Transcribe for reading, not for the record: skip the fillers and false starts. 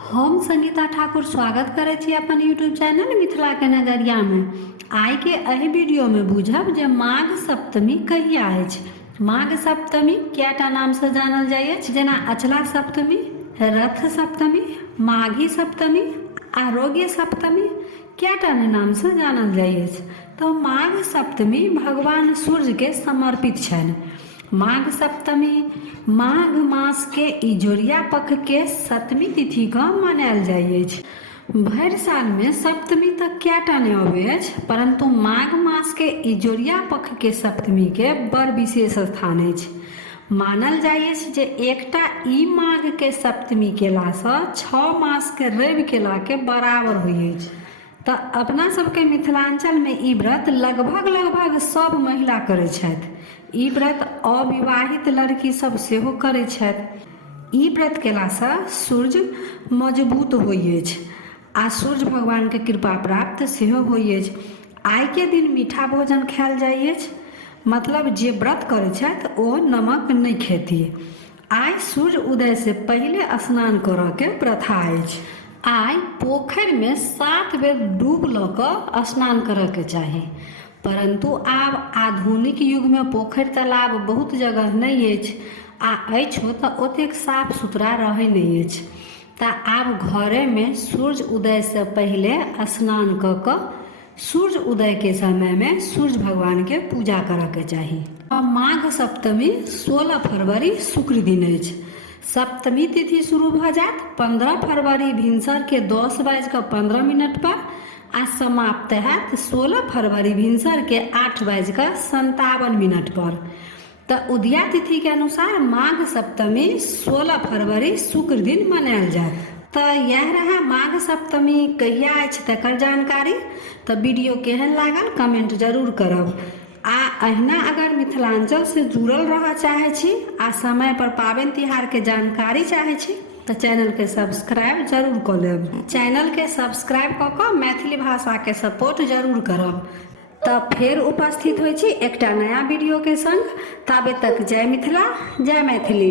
हम संगीता ठाकुर स्वागत करे छी अपन यूट्यूब चैनल मिथिला के नजरिया में। आइ के एहि वीडियो में बुझब जे माघ सप्तमी कहिया अछि। माघ सप्तमी कैटा नाम से जानल जाय अछि, जेना अचला सप्तमी, रथ सप्तमी, माघी सप्तमी, आरोग्य सप्तमी कैटा नाम से जानल जाय अछि। तो माघ सप्तमी भगवान सूर्य के समर्पित छनि। माघ सप्तमी माघ मास के इजोरिया पक्ष के सप्तमी तिथि का मनायल जाय अछि। भरि साल में सप्तमी तक कैटा नहीं अबै अछि, परंतु माघ मास के इजोरिया पक्ष के सप्तमी के बड़ विशेष स्थान अछि। मानल जाय अछि जे एकटा ई माघ के सप्तमी केला से 6 मास के रवि केला के बराबर होइ अछि। तो अपना सबके मिथिलांचल में ई व्रत लगभग सब महिला करै छथि। ई व्रत अविवाहित लड़की सब सेहो करै छथि। ई व्रत केलासँ सूर्य मजबूत होइ अछि आ सूर्य भगवान के कृपा प्राप्त सेहो होइ अछि। आइ के दिन मीठा भोजन खायल जाइ अछि, मतलब जे व्रत करै छथि ओ नमक नहीं खेती। आइ सूर्य उदय से पहले स्नान करऽ के प्रथा अछि। आइ पोखरि में 7 बेर डूब लऽ कऽ स्नान करऽ के चाही, परंतु आब आधुनिक युग में पोखरि तालाब बहुत जगह नहीं अछि आ अछियो तऽ ओतेक साफ सुथरा रहै नहीं अछि। तऽ आब घरे में सूर्य उदय से पहले स्नान कऽ कऽ सूर्य उदय के समय में सूर्य भगवान के पूजा करऽ के चाही। माघ सप्तमी 16 फरवरी शुक्र दिन अछि। सप्तमी तिथि शुरू भऽ जायत 15 फरवरी भिनसर के 10:15 पर आ समाप्त हैत 16 फरवरी भिनसर के 8:57 पर। तो उदया तिथि के अनुसार माघ सप्तमी 16 फरवरी शुक्र दिन मनायल जायत। तो यह रहा माघ सप्तमी कहिया अछि तकर जानकारी। तो वीडियो केहन लागल कमेंट जरूर करब। आ अहिना अगर मिथिलांचल से जुड़ल रह चाहे छी आ समय पर पाबनि तिहार के जानकारी चाहे छी तो चैनल के सब्सक्राइब जरूर कर लेब। चैनल के सब्सक्राइब कऽ कऽ मैथिली भाषा के सपोर्ट जरूर करब। तब फिर उपस्थित होइ छी एकटा नया वीडियो के संग। ताबे तक जय मिथिला जय मैथिली।